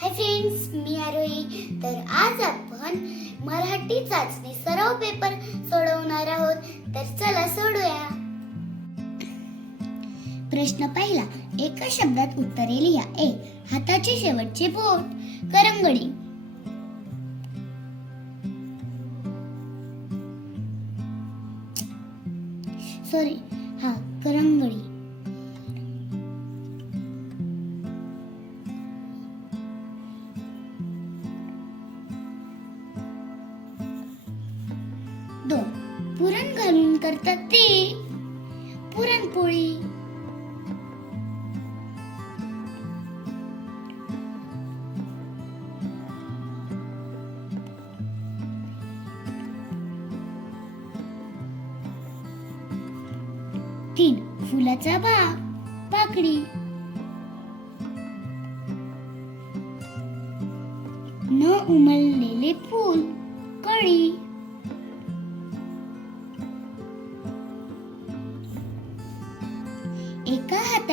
Hi friends मी आरोही. तर आज आपण मराठी चाचणी सराव पेपर सोडवणार आहोत. तर चला सोडूया. प्रश्न पहिला एका शब्दात उत्तरे लिहा. ए हाताचे शेवटचे बोट. करंगडी. सॉरी दोन पुरण घालून करतात ते. पुरणपोळी तीन फुलाचा बाग पाकडी न उमललेले फूल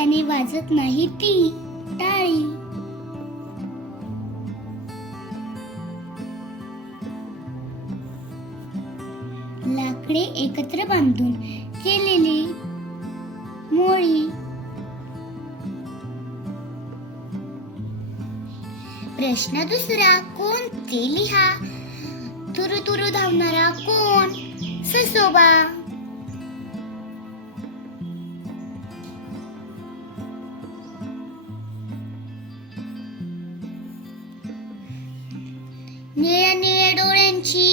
त्याने वाजत नाही ती टाळी. लाकडे एकत्र बांधून केलेली मोळी. प्रश्न दुसरा कोण ते लिहा तुरु तुरु धावणारा कोण? ससोबा. निळ्या निळ्या डोळ्यांची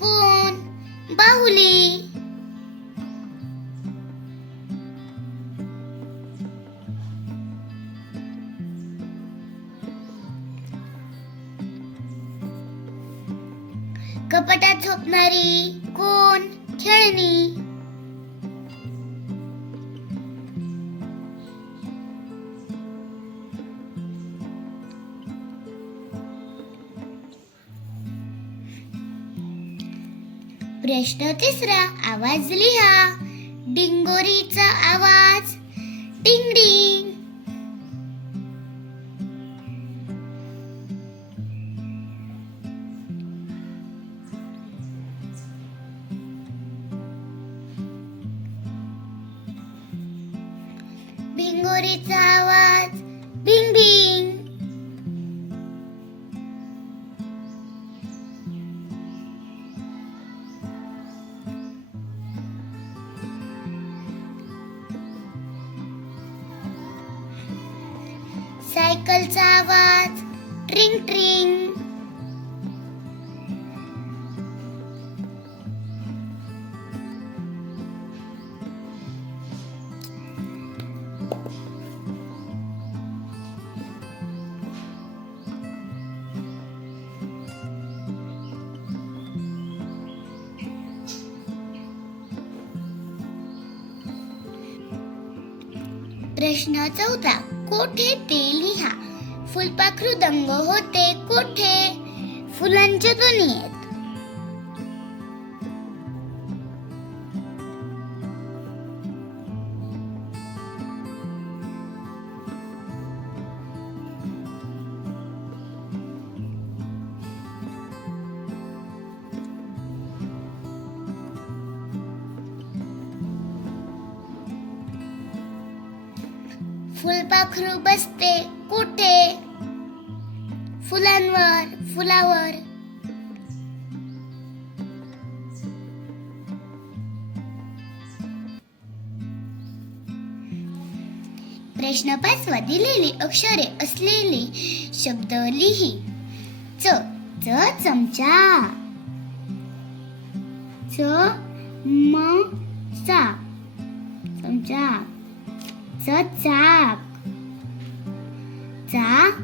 कोण बाहुली? कपाटात झोपणारी कोण खेळणी? प्रश्न तिसरा आवाज लिहा. डिंगोरीचा आवाज. डिंग डिंग. भिंगोरीचा आवाज. सायकलचा आवाज. ट्रिंग ट्रिंग. प्रश्न चौथा. कोठे ते लिहा. फुलपाखरू दंग होते कोठे? फुलांच्या दुनियेत फुलपाखरू बसते. कुठे? फुलांवर फुलावर. प्रश्न पाचवा. दिलेली अक्षरे असलेली शब्द लिही. च च चमचा. च म चा चमचा. च चाक. चाक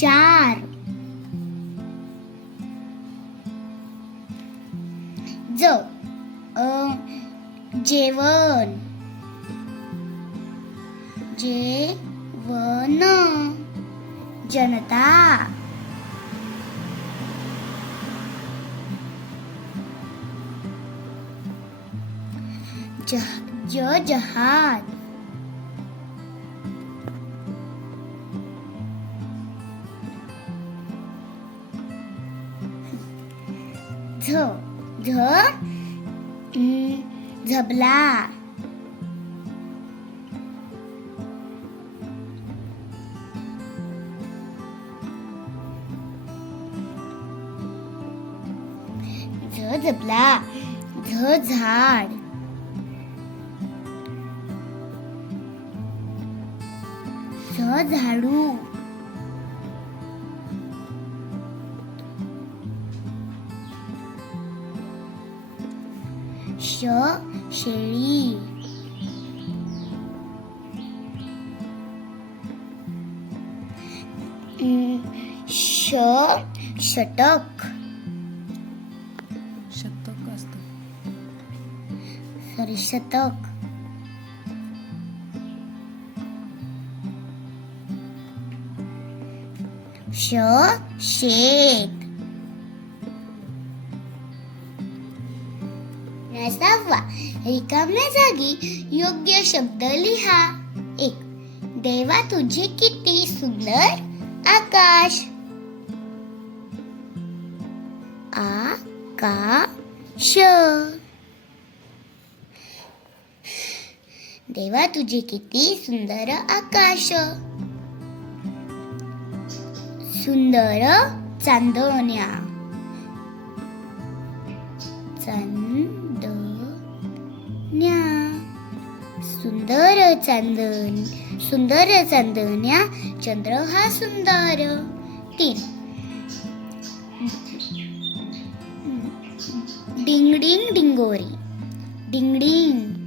चार. ज जेवण. जेवण. जनता. जह, ज जहाज झ झ झबला। झ झबला झ झाड। झ झाडू. श शेळी. श षटक. शतक असतं. सॉरी शतक श शेत सहावा रिकाम्या जागी योग्य शब्द लिहा. एक देवा तुझे किती सुंदर आकाश. आकाश. देवा तुझे किती सुंदर आकाश. सुंदर चांदण्या. चांदण्या. सुंदर चांदण सुंदर चांदण्या. चंद्र हा सुंदर. तीन. डिंग डिंग डिंगोरी. डिंग डिंग.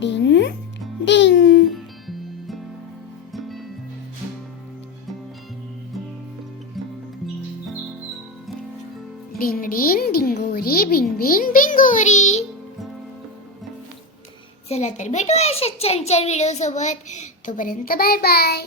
डिंग डिंग डिंग डिंग डिंगोरी बिंग बिंग बिंगोरी चला तर भेटूया अशाच छान छान व्हिडिओ सोबत. तोपर्यंत बाय बाय